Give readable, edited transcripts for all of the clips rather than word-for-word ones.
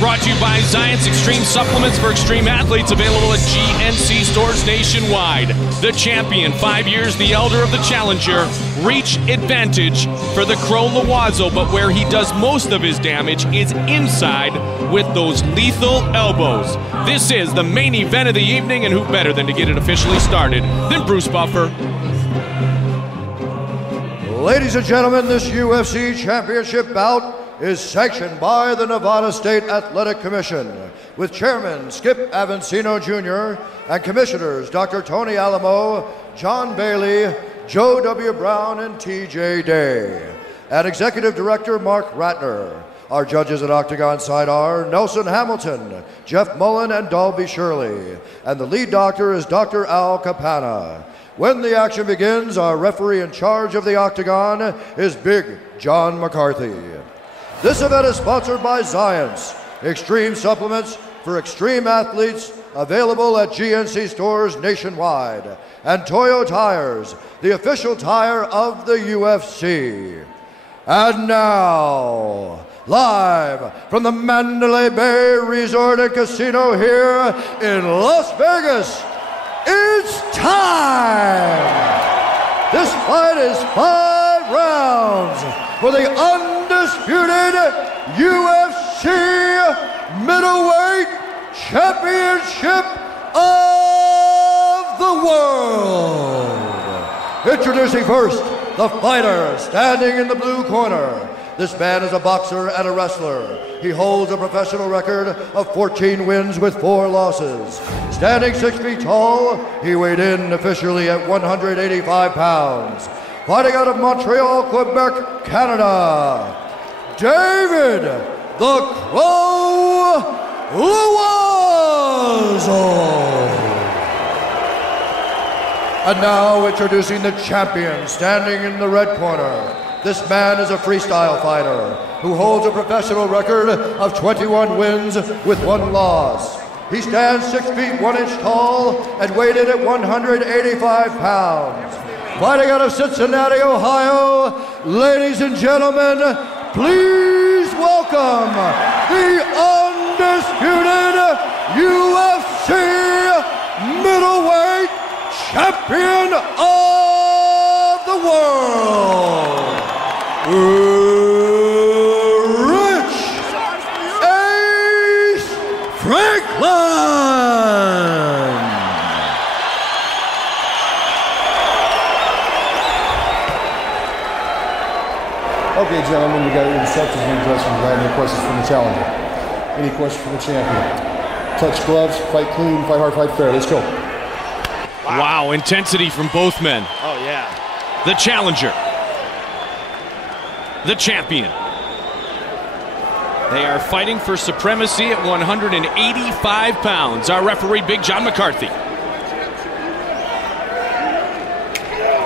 brought to you by Zions Extreme Supplements for extreme athletes, available at GNC stores nationwide. The champion, 5 years the elder of the challenger. Reach advantage for the Crow Loiseau, but where he does most of his damage is inside with those lethal elbows. This is the main event of the evening, and who better than to get it officially started than Bruce Buffer. Ladies and gentlemen, this UFC championship bout is sanctioned by the Nevada State Athletic Commission, with Chairman Skip Avancino Jr. and Commissioners Dr. Tony Alamo, John Bailey, Joe W. Brown, and T.J. Day, and Executive Director Mark Ratner. Our judges at Octagon side are Nelson Hamilton, Jeff Mullen, and Dalby Shirley, and the lead doctor is Dr. Al Capana. When the action begins, our referee in charge of the Octagon is Big John McCarthy. This event is sponsored by Zions Extreme Supplements for extreme athletes, available at GNC stores nationwide, and Toyo Tires, the official tire of the UFC. And now, live from the Mandalay Bay Resort and Casino here in Las Vegas, it's time! This fight is 5 rounds for the undisputed UFC middleweight championship of the world. Introducing first, the fighter standing in the blue corner. This man is a boxer and a wrestler. He holds a professional record of 14 wins with 4 losses. Standing 6 feet tall, he weighed in officially at 185 pounds. Fighting out of Montreal, Quebec, Canada, David the Crow Loiseau. And now introducing the champion standing in the red corner. This man is a freestyle fighter who holds a professional record of 21 wins with 1 loss. He stands 6 feet 1 inch tall and weighed in at 185 pounds. Fighting out of Cincinnati, Ohio, ladies and gentlemen, please welcome the undisputed UFC middleweight champion of the world, Rich Ace Franklin. Okay, gentlemen, we got your instructions in the dressing room. Any questions from the challenger? Any questions from the champion? Touch gloves, fight clean, fight hard, fight fair. Let's go. Wow, intensity from both men. Oh, yeah. The challenger. The champion. They are fighting for supremacy at 185 pounds. Our referee, Big John McCarthy.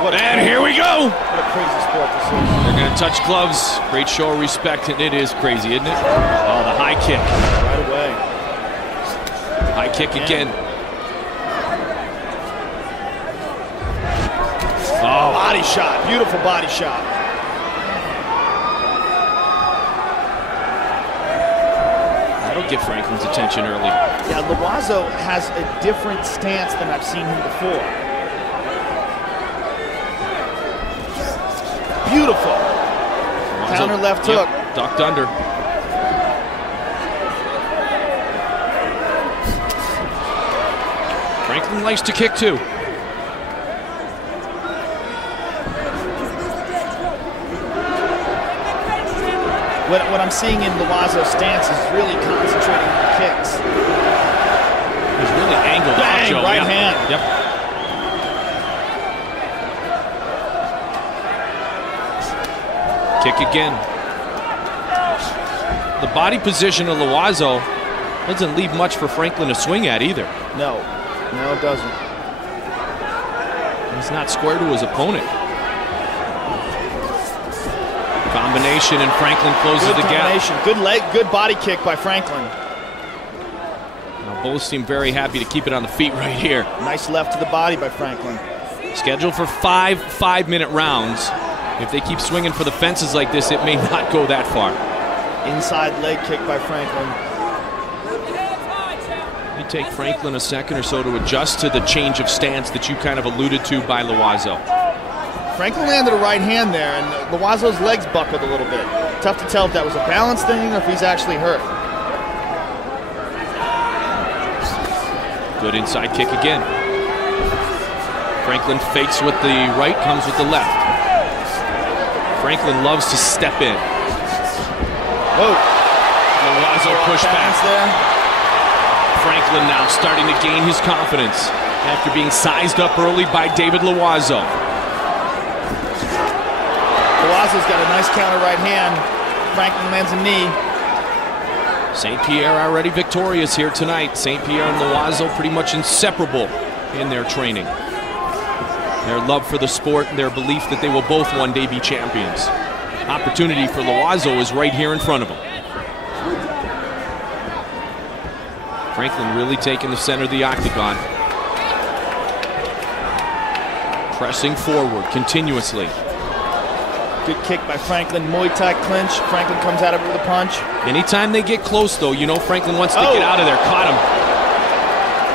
And here we go. What a crazy sport this is. They're going to touch gloves. Great show of respect, and it is crazy, isn't it? Oh, the high kick. Right away. High kick again. Oh, body shot. Beautiful body shot. That'll get Franklin's attention early. Yeah, Loiseau has a different stance than I've seen him before. Beautiful. Counter left hook. Ducked under. Franklin likes to kick too. What I'm seeing in Loiseau's stance is really concentrating on the kicks. He's really angled out, Joe. Right hand. Yep. Kick again. The body position of Loiseau doesn't leave much for Franklin to swing at either. No, it doesn't. He's not square to his opponent. Combination, and Franklin closes the gap. Good leg, good body kick by Franklin. Now both seem very happy to keep it on the feet right here. Nice left to the body by Franklin. Scheduled for 5 5-minute rounds. If they keep swinging for the fences like this, it may not go that far. Inside leg kick by Franklin. Might take Franklin a second or so to adjust to the change of stance that you kind of alluded to by Loiseau. Franklin landed a right hand there, and Loiseau's legs buckled a little bit. Tough to tell if that was a balance thing or if he's actually hurt. Good inside kick again. Franklin fakes with the right, comes with the left. Franklin loves to step in. Whoa. Loiseau push back there. Franklin now starting to gain his confidence after being sized up early by David Loiseau. Loiseau's got a nice counter right hand. Franklin lands a knee. St. Pierre already victorious here tonight. St. Pierre and Loiseau pretty much inseparable in their training. Their love for the sport and their belief that they will both one day be champions. Opportunity for Loiseau is right here in front of him. Franklin really taking the center of the octagon. Pressing forward continuously. Good kick by Franklin. Muay Thai clinch. Franklin comes out of it with a punch. Anytime they get close, though, you know Franklin wants to get out of there. Caught him.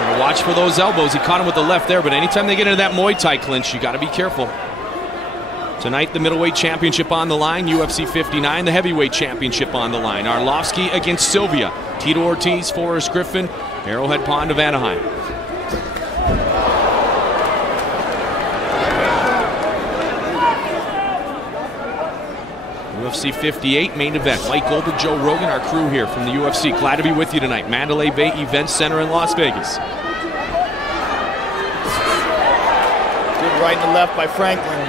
Gonna watch for those elbows. He caught him with the left there, but anytime they get into that Muay Thai clinch, you got to be careful. Tonight, the middleweight championship on the line. UFC 59, the heavyweight championship on the line. Arlovsky against Sylvia. Tito Ortiz, Forrest Griffin, Arrowhead Pond of Anaheim. UFC 58 main event. Mike Goldberg, Joe Rogan, our crew here from the UFC. Glad to be with you tonight. Mandalay Bay Event Center in Las Vegas. Good right and the left by Franklin.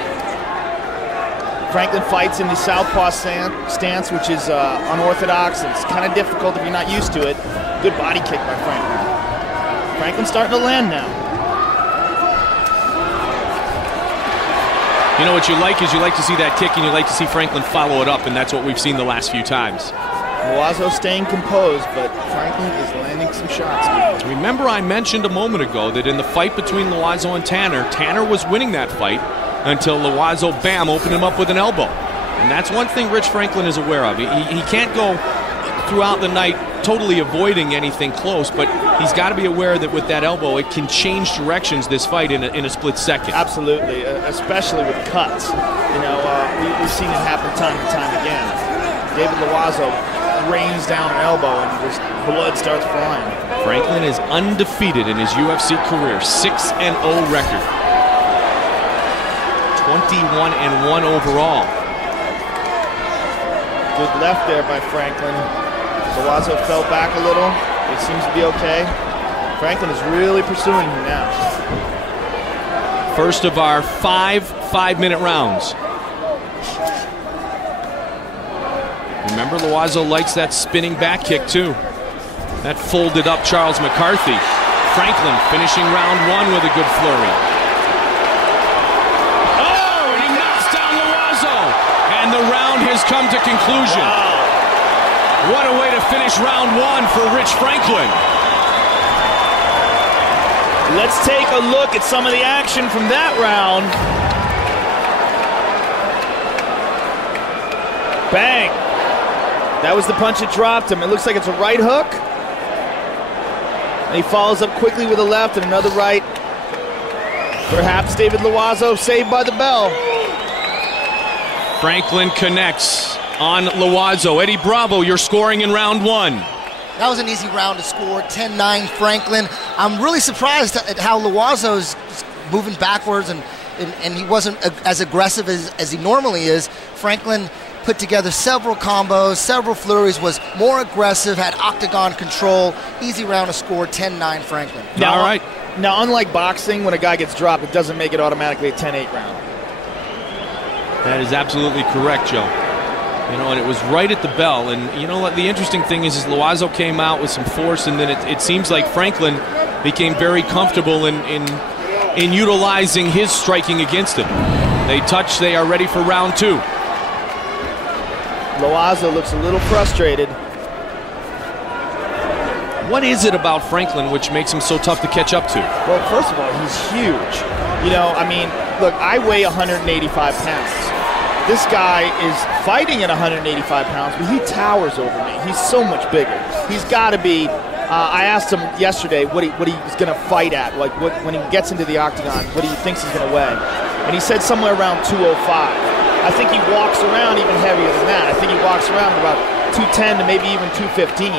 Franklin fights in the southpaw stance, which is unorthodox. It's kind of difficult if you're not used to it. Good body kick by Franklin. Franklin's starting to land now. You know what you like is you like to see that kick and you like to see Franklin follow it up, and that's what we've seen the last few times. Loiseau staying composed, but Franklin is landing some shots. Remember I mentioned a moment ago that in the fight between Loiseau and Tanner, Tanner was winning that fight until Loiseau, bam, opened him up with an elbow. And that's one thing Rich Franklin is aware of. He can't go throughout the night totally avoiding anything close, but he's got to be aware that with that elbow, it can change directions this fight in a split second. Absolutely, especially with cuts. You know, we've seen it happen time and time again. David Loiseau rains down an elbow and just blood starts flying. Franklin is undefeated in his UFC career, 6-0 record. 21-1 overall. Good left there by Franklin. Loiseau fell back a little. It seems to be okay. Franklin is really pursuing him now. First of our 5-minute rounds. Remember, Loiseau likes that spinning back kick too. That folded up Charles McCarthy. Franklin finishing round one with a good flurry. Oh, and he knocks down Loiseau. And the round has come to conclusion. Wow. What a way to finish round one for Rich Franklin. Let's take a look at some of the action from that round. Bang. That was the punch that dropped him. It looks like it's a right hook. And he follows up quickly with a left and another right. Perhaps David Loiseau saved by the bell. Franklin connects on Loiseau. Eddie Bravo, you're scoring in round one. That was an easy round to score, 10-9 Franklin. I'm really surprised at how Loiseau's moving backwards and he wasn't as aggressive as he normally is. Franklin put together several combos, several flurries, was more aggressive, had octagon control. Easy round to score, 10-9 Franklin. Now, all right. Now, unlike boxing, when a guy gets dropped, it doesn't make it automatically a 10-8 round. That is absolutely correct, Joe. You know, and it was right at the bell. And you know what? The interesting thing is Loiseau came out with some force, and then it seems like Franklin became very comfortable in utilizing his striking against him. They touch. They are ready for round two. Loiseau looks a little frustrated. What is it about Franklin which makes him so tough to catch up to? Well, first of all, he's huge. You know, I mean, look, I weigh 185 pounds. This guy is fighting at 185 pounds, but he towers over me. He's so much bigger. He's got to be I asked him yesterday what he's going to fight at, like when he gets into the octagon, what he thinks he's going to weigh. And he said somewhere around 205. I think he walks around even heavier than that. I think he walks around about 210 to maybe even 215,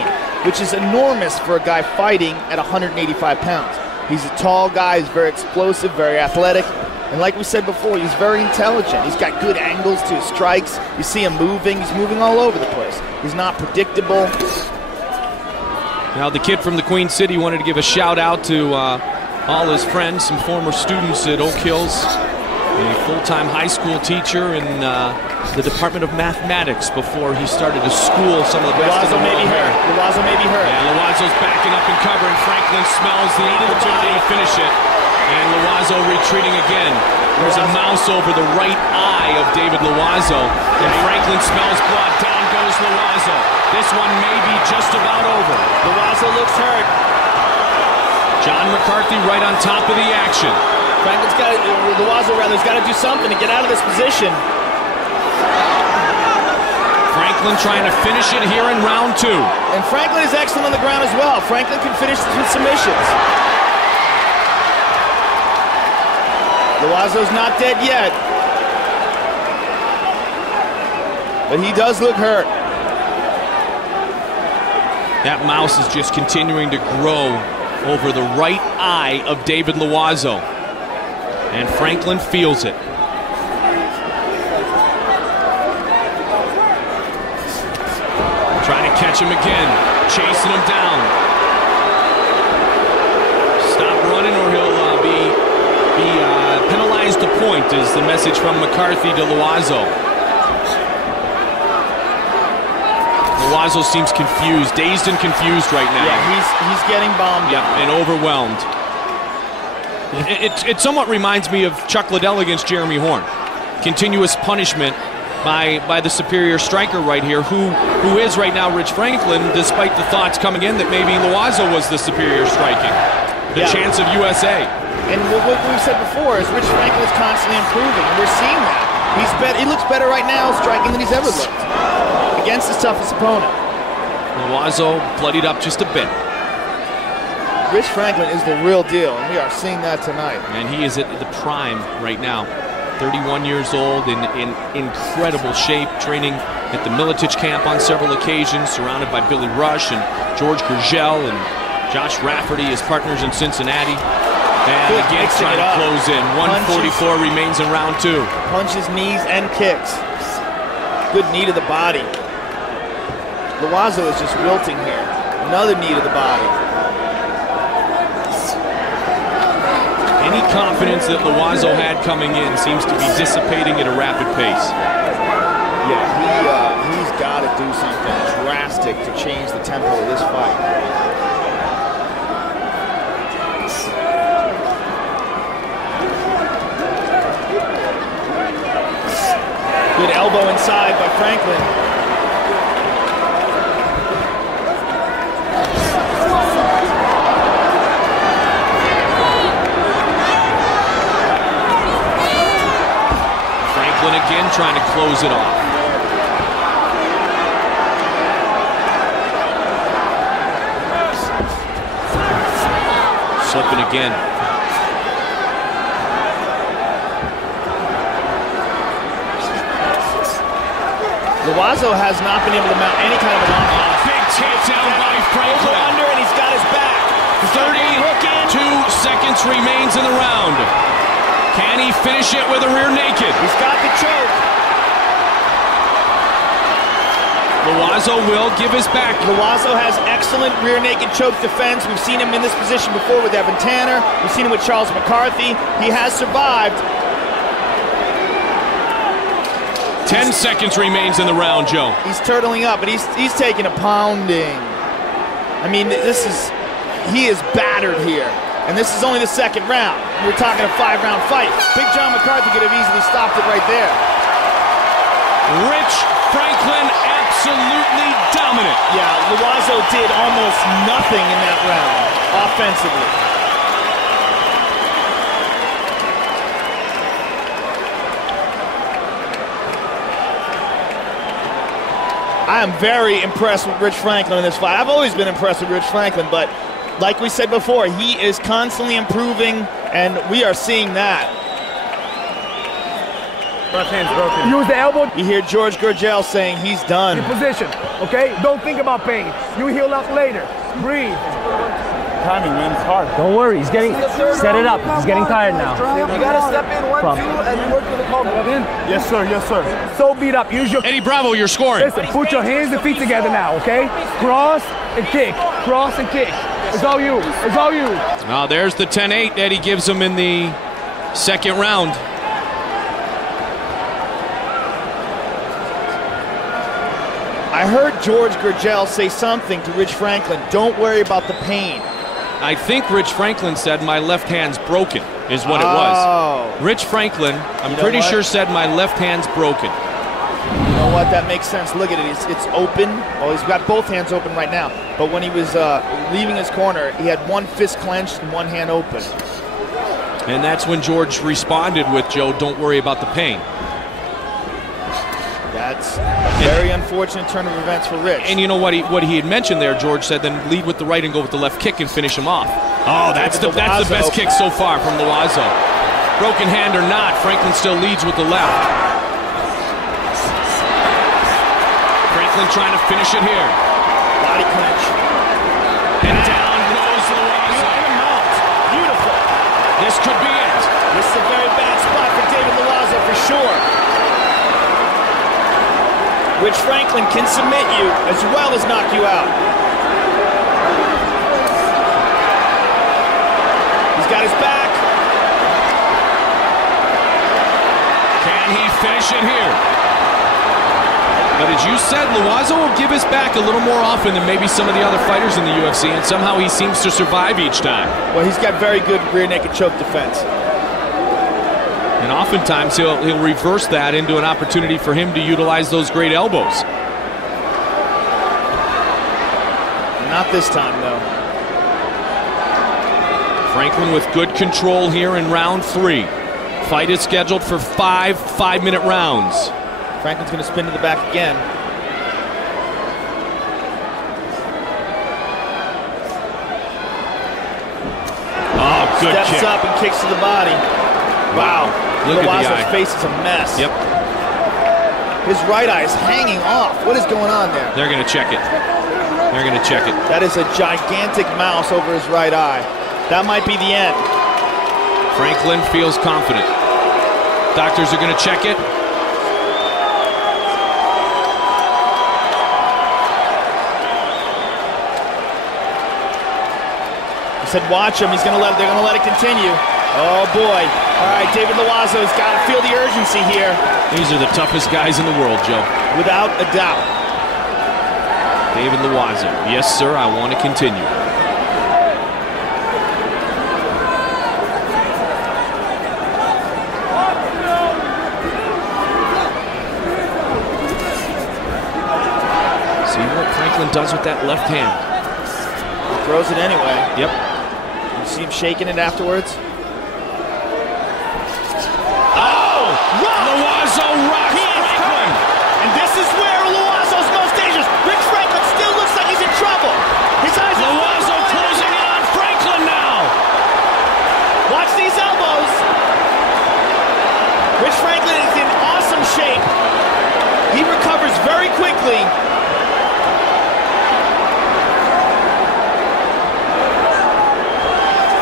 which is enormous for a guy fighting at 185 pounds. He's a tall guy, he's very explosive, very athletic, and like we said before, he's very intelligent. He's got good angles to his strikes. You see him moving, he's moving all over the place. He's not predictable. Now the kid from the Queen City wanted to give a shout out to all his friends, some former students at Oak Hills, a full-time high school teacher in the Department of Mathematics before he started to school some of the best in the world. Loiseau may be hurt. Yeah, Loiseau's backing up and covering. Franklin smells the opportunity to finish it. And Loiseau retreating again. There's a mouse over the right eye of David Loiseau. And Franklin smells blood. Down goes Loiseau. This one may be just about over. Loiseau looks hurt. John McCarthy right on top of the action. Franklin's got to, Loiseau rather's got to do something to get out of this position. Franklin trying to finish it here in round 2. And Franklin is excellent on the ground as well. Franklin can finish this with submissions. Loiseau's not dead yet. But he does look hurt. That mouse is just continuing to grow over the right eye of David Loiseau. And Franklin feels it. Trying to catch him again, chasing him down. Stop running or he'll be penalized a point is the message from McCarthy to Loiseau. Loiseau seems confused, dazed and confused right now. Yeah, he's getting bombed. Yeah, and overwhelmed. It somewhat reminds me of Chuck Liddell against Jeremy Horn. Continuous punishment by the superior striker right here, who is right now Rich Franklin, despite the thoughts coming in that maybe Loiseau was the superior striking. The chance of USA. And what we've said before is Rich Franklin is constantly improving, and we're seeing that. He looks better right now striking than he's ever looked against his toughest opponent. Loiseau bloodied up just a bit. Rich Franklin is the real deal, and we are seeing that tonight. And he is at the prime right now. 31 years old, in incredible shape, training at the Militich camp on several occasions, surrounded by Billy Rush and George Gurgel and Josh Rafferty, his partners in Cincinnati. And again trying to close in. 144 remains in round 2. Punches, knees, and kicks. Good knee to the body. Loiseau is just wilting here. Another knee to the body. Any confidence that Loiseau had coming in seems to be dissipating at a rapid pace. Yeah, he's got to do something drastic to change the tempo of this fight. Good elbow inside by Franklin. Again trying to close it off. Slipping again. Loiseau has not been able to mount any kind of an offense. Big takedown by Franklin. Under, and he's got his back. 32 seconds remains in the round. Can he finish it with a rear naked? He's got the choke. Loiseau will give his back. Loiseau has excellent rear naked choke defense. We've seen him in this position before with Evan Tanner. We've seen him with Charles McCarthy. He has survived. 10 seconds remains in the round, Joe. He's turtling up, but he's taking a pounding. I mean, he is battered here. And this is only the second round. We're talking a 5-round fight. Big John McCarthy could have easily stopped it right there. Rich Franklin absolutely dominant. Yeah, Loiseau did almost nothing in that round offensively. I am very impressed with Rich Franklin in this fight. I've always been impressed with Rich Franklin, but like we said before, he is constantly improving, and we are seeing that. Left hand's broken. Use the elbow. You hear George Gurgel saying he's done. In position, okay? Don't think about pain. You heal up later. Breathe. Timing, man, it's hard. Don't worry, he's getting, set it up. He's getting tired now. You gotta step in 1, 2, and work with the call. Yes, sir, yes, sir. So beat up, use your... Eddie Bravo, you're scoring. Listen, put your hands and feet together now, okay? Cross and kick, cross and kick. It's all you, it's all you. Now there's the 10-8 Eddie gives him in the second round. I heard George Gurgel say something to Rich Franklin, don't worry about the pain. I think Rich Franklin said my left hand's broken, is what it was. Rich Franklin, I'm pretty sure, said my left hand's broken. You know what? That makes sense. Look at it. It's open. Well, he's got both hands open right now. But when he was leaving his corner, he had one fist clenched and one hand open. And that's when George responded with, Joe, don't worry about the pain. That's a very unfortunate turn of events for Rich. And you know what he had mentioned there, George said, then lead with the right and go with the left kick and finish him off. Oh, that's the best kick so far from Loiseau. Broken hand or not, Franklin still leads with the left. Franklin trying to finish it here. Body clinch. And down goes Loiseau. Beautiful. This could be it. This is a very bad spot for David Loiseau for sure. Rich Franklin can submit you as well as knock you out. He's got his back. Can he finish it here? But as you said, Loiseau will give his back a little more often than maybe some of the other fighters in the UFC, and somehow he seems to survive each time. Well, he's got very good rear naked choke defense. And oftentimes he'll reverse that into an opportunity for him to utilize those great elbows. Not this time, though. Franklin with good control here in round 3. Fight is scheduled for 5 5-minute rounds. Franklin's going to spin to the back again. Oh, good Steps kick. up and kicks to the body. Wow. Look at the Loiseau's eye. face is a mess. Yep. His right eye is hanging off. What is going on there? They're going to check it. They're going to check it. That is a gigantic mouse over his right eye. That might be the end. Franklin feels confident. Doctors are going to check it. He said, "Watch him. They're going to let it continue." Oh boy! All right, David Loiseau's got to feel the urgency here. These are the toughest guys in the world, Joe. Without a doubt. David Loiseau. Yes, sir. I want to continue. See what Franklin does with that left hand. He throws it anyway. Yep. You see him shaking it afterwards. Loiseau rocks Franklin. And this is where Loiseau's most dangerous. Rich Franklin still looks like he's in trouble. His eyes are Loiseau closing in on Franklin now. Watch these elbows. Rich Franklin is in awesome shape. He recovers very quickly.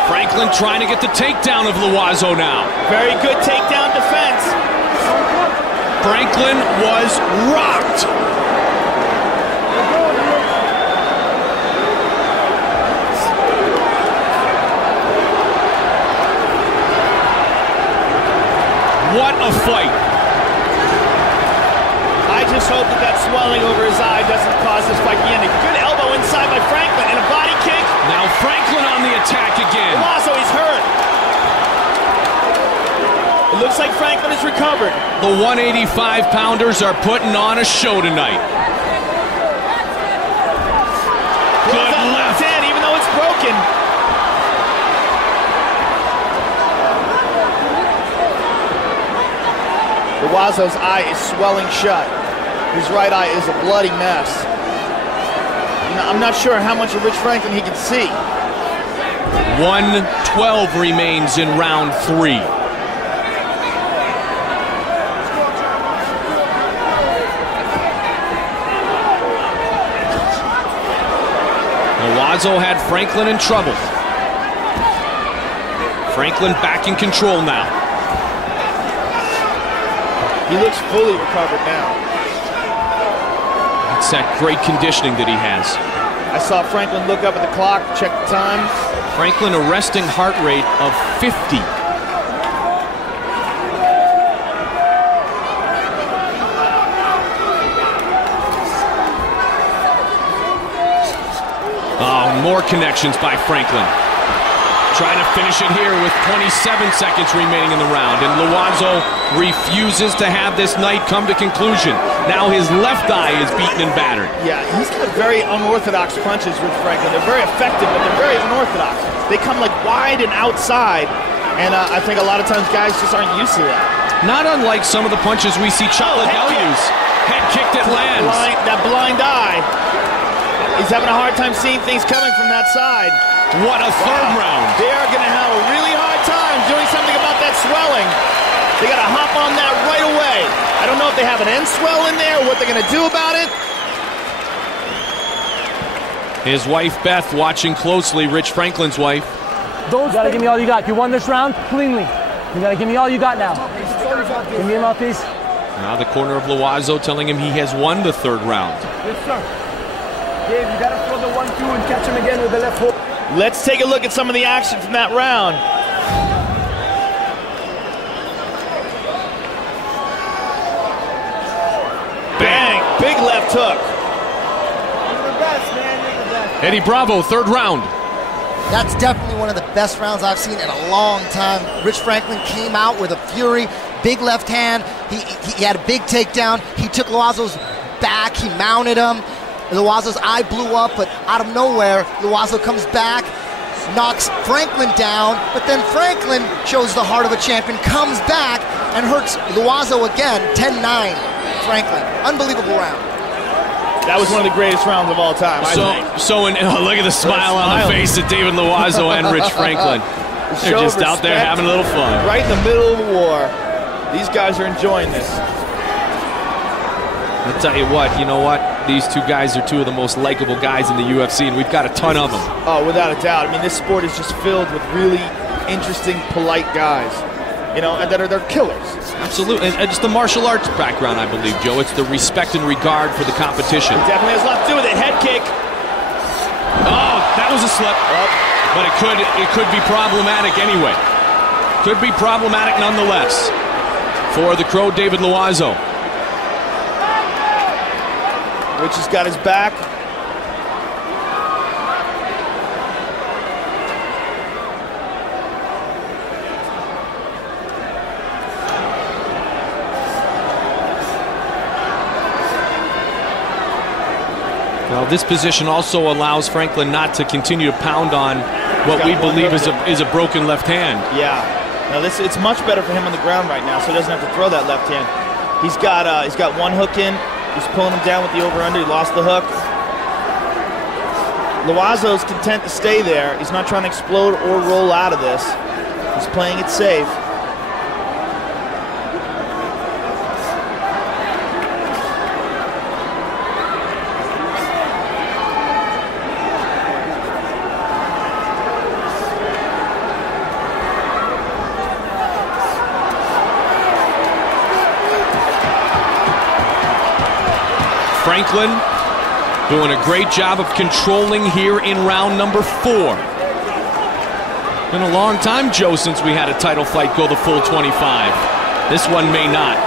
Franklin trying to get the takedown of Loiseau now. Very good takedown defense. Franklin was rocked. What a fight. I just hope that swelling over his eye doesn't cause this fight to be ending. Good elbow inside by Franklin and a body kick. Now Franklin on the attack again. Loiseau, he's hurt. It looks like Franklin has recovered. The 185-pounders are putting on a show tonight. Good left. In, even though it's broken. Loiseau's eye is swelling shut. His right eye is a bloody mess. I'm not sure how much of Rich Franklin he can see. 1:12 remains in round 3. Loiseau had Franklin in trouble. Franklin back in control now. He looks fully recovered now. It's that great conditioning that he has. I saw Franklin look up at the clock, check the time. Franklin a resting heart rate of 50. Oh, more connections by Franklin. Trying to finish it here with 27 seconds remaining in the round. And Loiseau refuses to have this night come to conclusion. Now his left eye is beaten and battered. Yeah, he's got very unorthodox punches, Rich Franklin. They're very effective, but they're very unorthodox. They come like wide and outside. And I think a lot of times guys just aren't used to that. Not unlike some of the punches we see Chuck Liddell use. Head kick that lands. That blind eye. He's having a hard time seeing things coming from that side. What a third round. They are going to have a really hard time doing something about that swelling. They got to hop on that right away. I don't know if they have an end swell in there or what they're going to do about it. His wife, Beth, watching closely. Rich Franklin's wife. You gotta give me all you got. You won this round cleanly. You gotta give me all you got now. Give me a mouthpiece. Now the corner of Loiseau telling him he has won the third round. Yes, sir. Dave, you gotta throw the 1-2 and catch him again with the left hook. Let's take a look at some of the action from that round. Bang! Big left hook. You're the best, man. You're the best. Eddie Bravo, third round. That's definitely one of the best rounds I've seen in a long time. Rich Franklin came out with a fury, big left hand. He had a big takedown. He took Loiseau's back. He mounted him. Loiseau's eye blew up, but out of nowhere, Loiseau comes back, knocks Franklin down, but then Franklin shows the heart of a champion, comes back, and hurts Loiseau again, 10-9, Franklin. Unbelievable round. That was one of the greatest rounds of all time, I think. Look at the smile on the face of David Loiseau and Rich Franklin. They're just out there having a little fun. Right in the middle of a war. These guys are enjoying this. I'll tell you what, these two guys are two of the most likable guys in the UFC, and we've got a ton of them. Oh, without a doubt. I mean, this sport is just filled with really interesting, polite guys, and that are they're killers. Absolutely, and just the martial arts background, I believe, Joe. It's the respect and regard for the competition. It definitely has a lot to do with it. Head kick. Oh, that was a slip. But it could be problematic anyway. Could be problematic nonetheless for the Crow, David Loiseau. Rich has got his back. Well, this position also allows Franklin not to continue to pound on what we believe is a broken left hand. Yeah. Now it's much better for him on the ground right now, so he doesn't have to throw that left hand. He's got one hook in. He's pulling him down with the over-under. He lost the hook. Loiseau's content to stay there. He's not trying to explode or roll out of this. He's playing it safe. Franklin doing a great job of controlling here in round number 4. Been a long time, Joe, since we had a title fight go the full 25. This one may not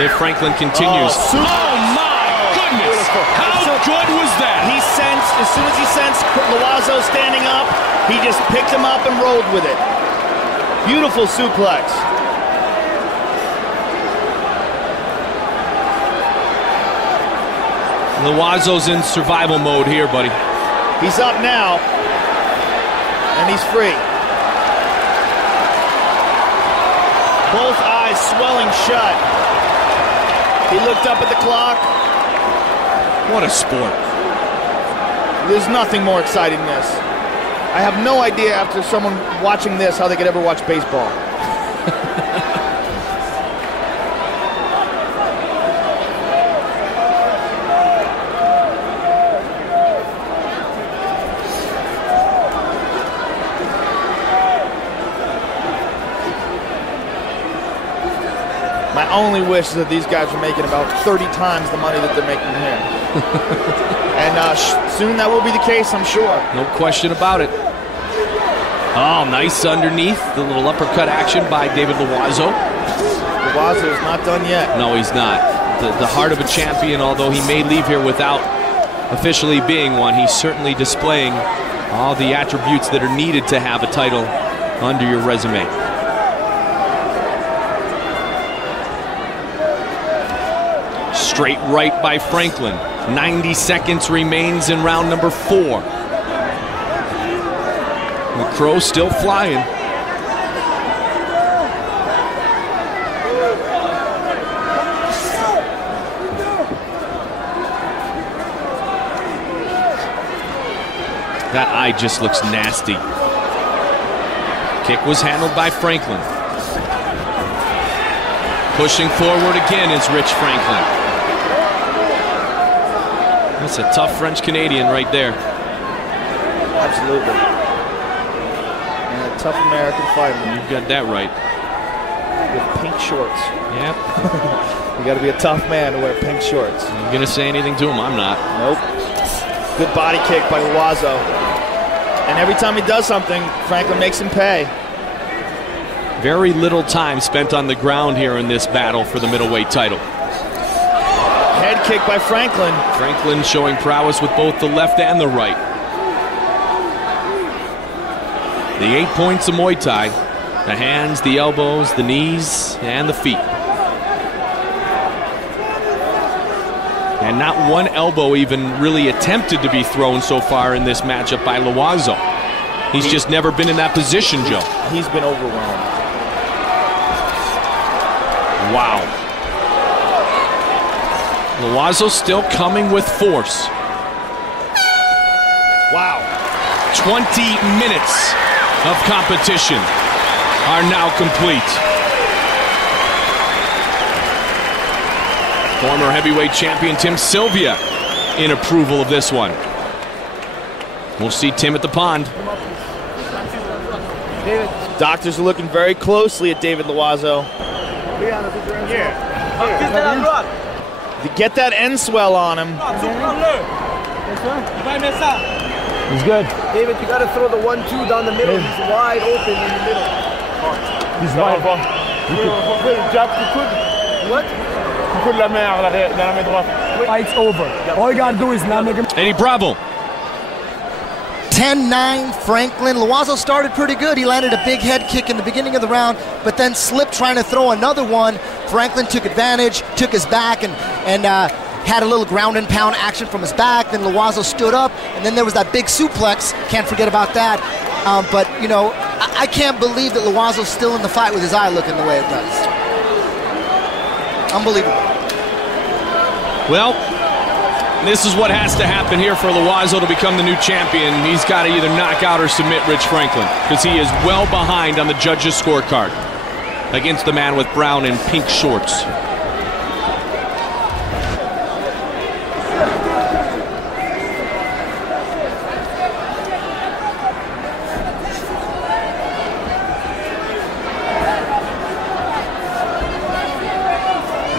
if Franklin continues. Oh my goodness! Beautiful. How good was that? He sensed, as soon as he sensed Loiseau standing up, he just picked him up and rolled with it. Beautiful suplex. Loiseau's in survival mode here, buddy. He's up now, and he's free. Both eyes swelling shut. He looked up at the clock. What a sport. There's nothing more exciting than this. I have no idea after someone watching this how they could ever watch baseball. My only wish is that these guys are making about 30 times the money that they're making here. And soon that will be the case, I'm sure. No question about it. Oh, nice underneath. The little uppercut action by David Loiseau. Loiseau is not done yet. No, he's not. The heart of a champion, although he may leave here without officially being one, he's certainly displaying all the attributes that are needed to have a title under your resume. Straight right by Franklin. 90 seconds remains in round number 4. The Crow still flying. That eye just looks nasty. Kick was handled by Franklin. Pushing forward again is Rich Franklin. That's a tough French-Canadian right there. Absolutely. And a tough American fighter. You've got that right. With pink shorts. Yep. You got to be a tough man to wear pink shorts. You gonna say anything to him? I'm not. Nope. Good body kick by Loiseau. And every time he does something, Franklin makes him pay. Very little time spent on the ground here in this battle for the middleweight title. Head kick by Franklin. Franklin showing prowess with both the left and the right. The 8 points of Muay Thai. The hands, the elbows, the knees, and the feet. And not one elbow even really attempted to be thrown so far in this matchup by Loiseau. He's just never been in that position, Joe. He's been overwhelmed. Wow. Loiseau still coming with force. Wow. 20 minutes of competition are now complete. Former heavyweight champion Tim Sylvia in approval of this one. We'll see Tim at the pond. Doctors are looking very closely at David Loiseau. Get that end swell on him. He's good. David, you got to throw the 1-2 down the middle. He's wide open in the middle. He's wide. What? Fight's over. All you gotta do is not make him. Eddie Bravo. 10-9 Franklin. Loiseau started pretty good. He landed a big head kick in the beginning of the round, but then slipped trying to throw another one. Franklin took advantage, took his back, and had a little ground and pound action from his back. Then Loiseau stood up, and then there was that big suplex. Can't forget about that. But, you know, I can't believe that Loiseau's still in the fight with his eye looking the way it does. Unbelievable. Well, this is what has to happen here for Loiseau to become the new champion. He's got to either knock out or submit Rich Franklin, because he is well behind on the judges' scorecard against the man with brown and pink shorts.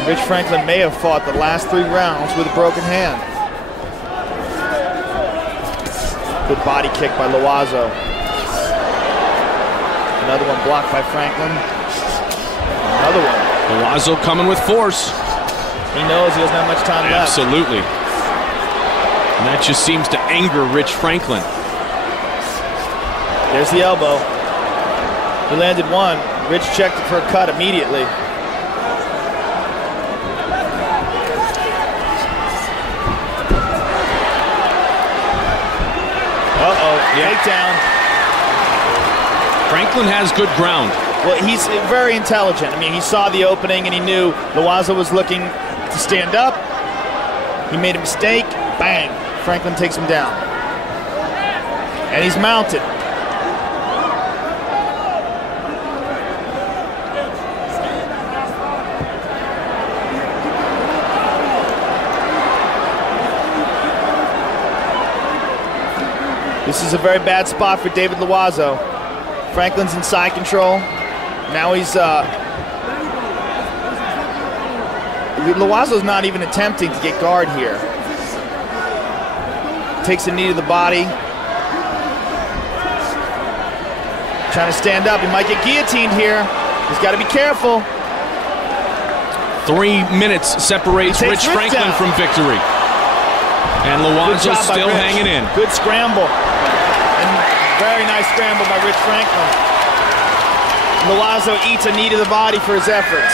Rich Franklin may have fought the last 3 rounds with a broken hand. Good body kick by Loiseau. Another one blocked by Franklin. Another one. Loiseau coming with force. He knows he doesn't have much time left. Absolutely. And that just seems to anger Rich Franklin. There's the elbow. He landed one. Rich checked it for a cut immediately. Takedown. Franklin has good ground. Well, he's very intelligent. I mean, he saw the opening and he knew Loiseau was looking to stand up. He made a mistake. Bang. Franklin takes him down. And he's mounted. This is a very bad spot for David Loiseau. Franklin's in side control. Now he's Loiseau's not even attempting to get guard here. Takes a knee to the body. Trying to stand up. He might get guillotined here. He's got to be careful. 3 minutes separates Rich Franklin from victory. And Loiseau still hanging in. Good scramble. And very nice scramble by Rich Franklin. Loiseau eats a knee to the body for his efforts.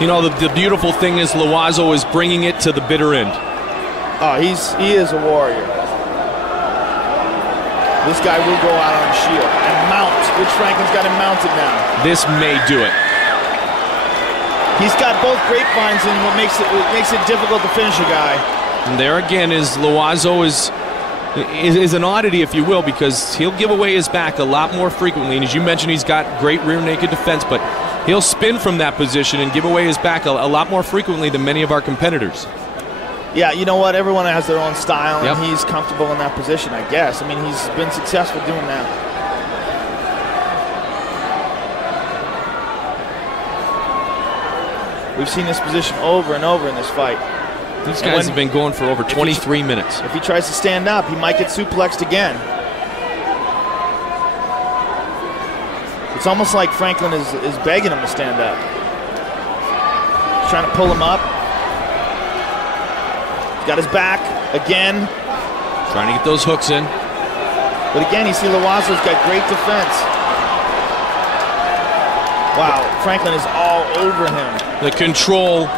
You know, the beautiful thing is Loiseau is bringing it to the bitter end. Oh, he is a warrior. This guy will go out on a shield and mount. Rich Franklin's got him mounted now. This may do it. He's got both grapevines in what makes it difficult to finish a guy. And there again is Loiseau is an oddity, if you will, because he'll give away his back a lot more frequently. And as you mentioned, he's got great rear naked defense, but he'll spin from that position and give away his back a lot more frequently than many of our competitors. Yeah, you know what? Everyone has their own style, and he's comfortable in that position, I guess. I mean, he's been successful doing that. We've seen this position over and over in this fight. These guys have been going for over 23 minutes. If he tries to stand up, he might get suplexed again. It's almost like Franklin is begging him to stand up. He's trying to pull him up. He's got his back again. Trying to get those hooks in. But again, you see Loiseau's got great defense. Wow, Franklin is all over him. The control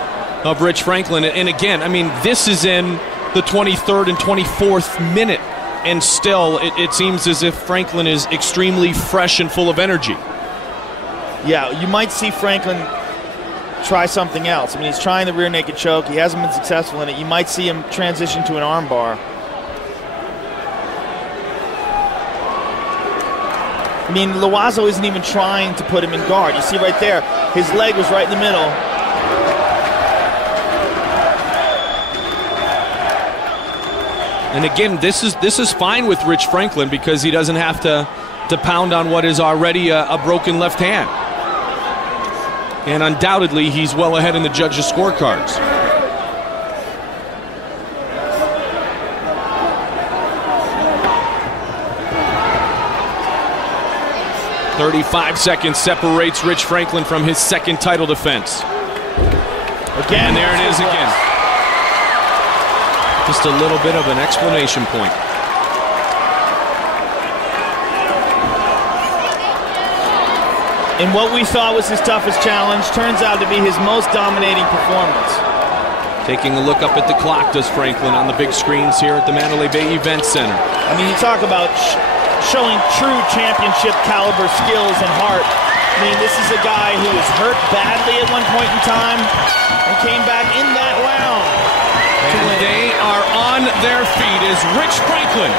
of Rich Franklin. And again, I mean, this is in the 23rd and 24th minute. And still, it seems as if Franklin is extremely fresh and full of energy. Yeah, you might see Franklin try something else. I mean, he's trying the rear naked choke. He hasn't been successful in it. You might see him transition to an arm bar. I mean, Loiseau isn't even trying to put him in guard. You see right there, his leg was right in the middle. And again, this is fine with Rich Franklin because he doesn't have to pound on what is already a broken left hand. And undoubtedly, he's well ahead in the judges' scorecards. "35 seconds separates Rich Franklin from his second title defense." Again, and there it is again. Just a little bit of an exclamation point. In what we thought was his toughest challenge, turns out to be his most dominating performance. Taking a look up at the clock, does Franklin, on the big screens here at the Mandalay Bay Event Center. I mean, you talk about showing true championship caliber skills and heart. I mean, this is a guy who was hurt badly at one point in time and came back in that round. And they are on their feet as Rich Franklin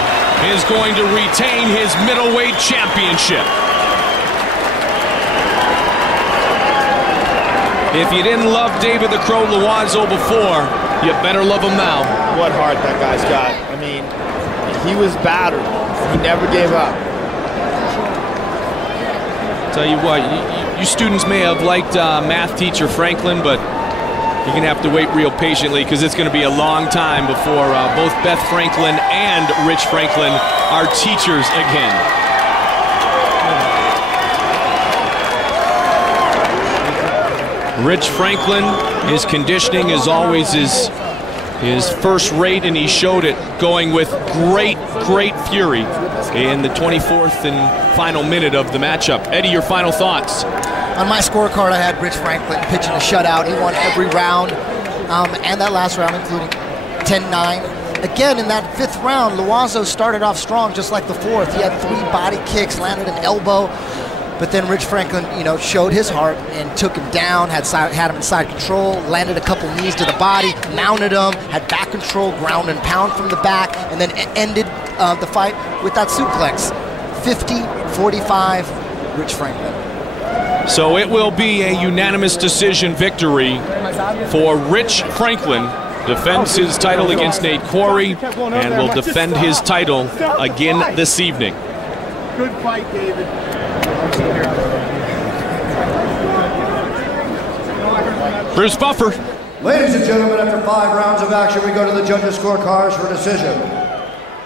is going to retain his middleweight championship. If you didn't love David the Crow Loiseau before, you better love him now. What heart that guy's got. I mean, he was battered. He never gave up. Tell you what, you students may have liked math teacher Franklin, but you're going to have to wait real patiently because it's going to be a long time before both Beth Franklin and Rich Franklin are teachers again. Rich Franklin, his conditioning is always his first rate, and he showed it going with great fury in the 24th and final minute of the matchup. Eddie, your final thoughts? On my scorecard, I had Rich Franklin pitching a shutout. He won every round, and that last round, including 10-9. Again, in that fifth round, Loiseau started off strong, just like the fourth. He had 3 body kicks, landed an elbow. But then Rich Franklin, showed his heart and took him down, had him in side control, landed a couple knees to the body, mounted him, had back control, ground and pound from the back, and then ended the fight with that suplex. 50-45, Rich Franklin. So it will be a unanimous decision victory for Rich Franklin. Defends his title against Nate Quarry and will defend his title again this evening. Good fight, David. Bruce Buffer. Ladies and gentlemen, after 5 rounds of action, we go to the judges' scorecards for decision.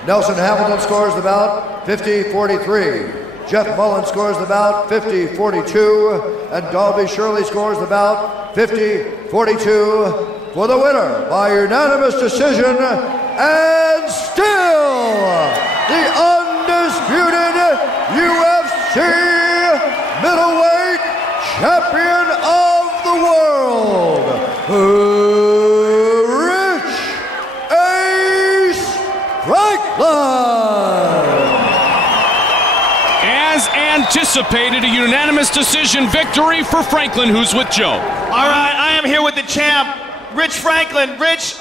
Nelson Hamilton scores the bout 50-43. Jeff Mullen scores the bout 50-42. And Dalby Shirley scores the bout 50-42 for the winner by unanimous decision, and still the undisputed UFC middleweight champion of the world, Rich Ace Franklin. As anticipated, a unanimous decision victory for Franklin, who's with Joe. All right, I am here with the champ, Rich Franklin. Rich,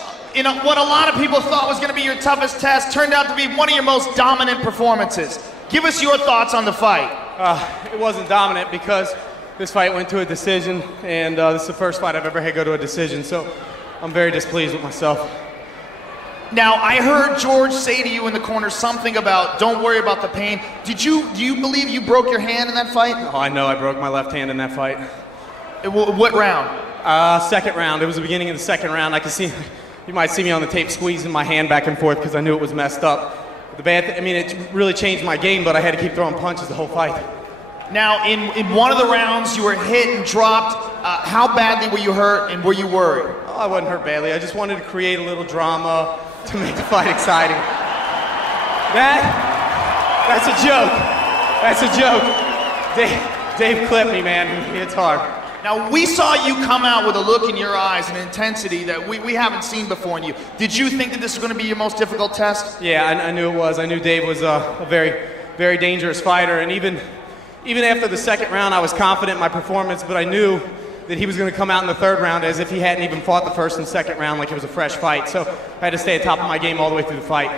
what a lot of people thought was going to be your toughest test turned out to be one of your most dominant performances. Give us your thoughts on the fight. It wasn't dominant because this fight went to a decision, and this is the first fight I've ever had go to a decision, so I'm very displeased with myself. Now, I heard George say to you in the corner something about don't worry about the pain. Do you believe you broke your hand in that fight? Oh, I know I broke my left hand in that fight. What round? Second round. It was the beginning of the second round. I could see, you might see me on the tape squeezing my hand back and forth because I knew it was messed up. It really changed my game, but I had to keep throwing punches the whole fight. Now, in one of the rounds, you were hit and dropped. How badly were you hurt, and were you worried? Oh, I wasn't hurt badly. I just wanted to create a little drama to make the fight exciting. That's a joke. That's a joke. Dave clipped me, man. It's hard. Now, we saw you come out with a look in your eyes and intensity that we haven't seen before in you. Did you think that this was going to be your most difficult test? Yeah, I knew it was. I knew Dave was a very, very dangerous fighter, and even after the second round, I was confident in my performance, but I knew that he was going to come out in the third round as if he hadn't even fought the first and second round like it was a fresh fight. So I had to stay at top of my game all the way through the fight.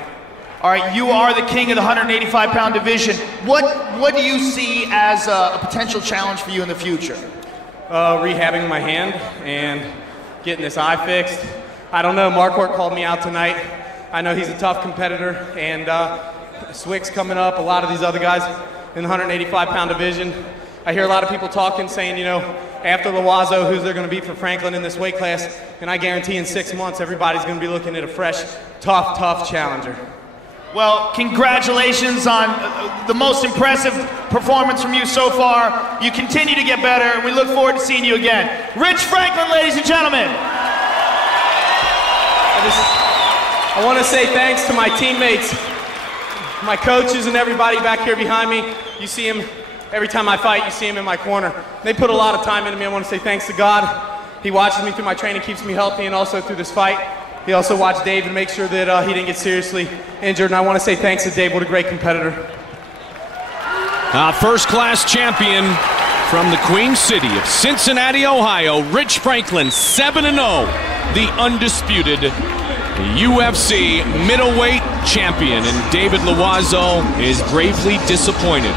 All right, you are the king of the 185-pound division. What do you see as a potential challenge for you in the future? Rehabbing my hand and getting this eye fixed. I don't know. Marquardt called me out tonight. I know he's a tough competitor, and Swick's coming up. A lot of these other guys in the 185-pound division. I hear a lot of people talking, saying, after Loiseau, who's they're going to beat for Franklin in this weight class, and I guarantee in 6 months everybody's going to be looking at a fresh, tough challenger. Well, congratulations on the most impressive performance from you so far. You continue to get better, and we look forward to seeing you again. Rich Franklin, ladies and gentlemen. I want to say thanks to my teammates, my coaches, and everybody back here behind me. You see him every time I fight, you see him in my corner. They put a lot of time into me. I want to say thanks to God. He watches me through my training, keeps me healthy, and also through this fight. He also watched Dave to make sure that he didn't get seriously injured, and I want to say thanks to Dave. What a great competitor. First-class champion from the Queen City of Cincinnati, Ohio, Rich Franklin, 7-0, the undisputed UFC middleweight champion. And David Loiseau is gravely disappointed.